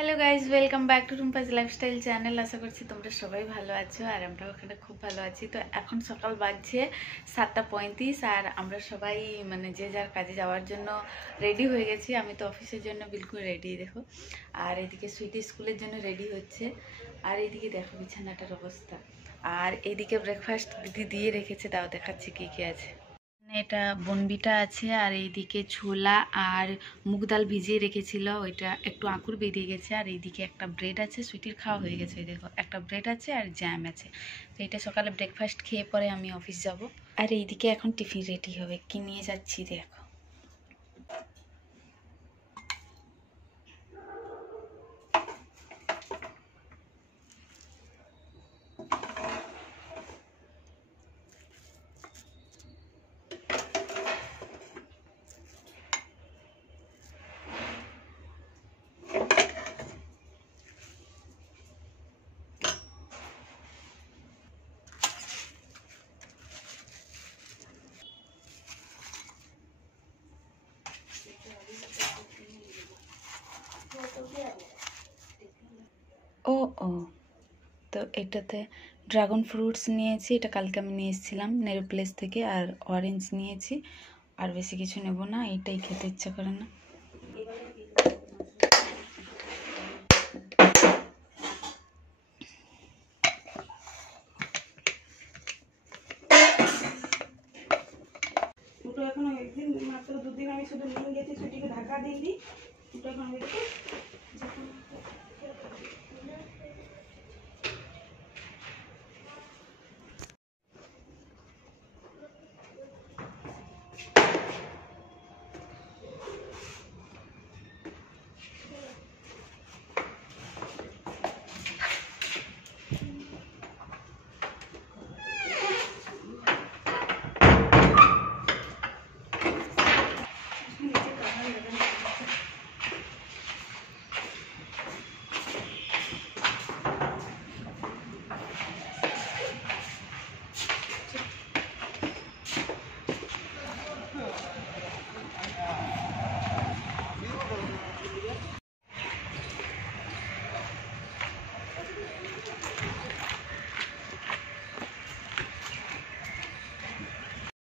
Hello guys, welcome back to Rumpa's lifestyle channel. আশা করছি তোমরা সবাই ভালো আছো আর আমরা ওখানে খুব ভালো আছি। তো এখন সকাল বাজছে 7:35 আর আমরা সবাই যে যার কাজে যাওয়ার জন্য রেডি হয়ে গেছি। আমি তো অফিসের জন্য বিলকুল রেডি, দেখো। আর এদিকে সুইটি স্কুলের জন্য রেডি হচ্ছে। আর এইদিকে দেখো বিছানাটার অবস্থা। আর এইদিকে ব্রেকফাস্ট দিদি দিয়ে রেখেছে, তাও দেখাচ্ছি কী কী আছে। এটা বনবিটা আছে আর এইদিকে ছোলা আর মুগ ডাল ভিজিয়ে রেখেছিল, ওইটা একটু আঁকুর বেরিয়ে গেছে। আর এইদিকে একটা ব্রেড আছে, সুইটির খাওয়া হয়ে গেছে, দেখো একটা ব্রেড আছে আর জ্যাম আছে। তো এটা সকালে ব্রেকফাস্ট খেয়ে পরে আমি অফিস যাব। আর এইদিকে এখন টিফিন রেডি হবে, কি নিয়ে যাচ্ছি দেখো। ও ও তো এটাতে ড্রাগন ফ্রুটস নিয়েছি, এটা কালকে আমি নিয়ে এসেছিলাম নেরু প্লেস থেকে। আর অরেঞ্জ নিয়েছি, আর বেশি কিছু নেব না, এইটাই খেতে ইচ্ছা করে না। দুটো এখন একদিন মাত্র দুদিন আমি শুধু নিয়ে গেছি, ছুটিকে ঢাকা দিইনি। দুটো এখন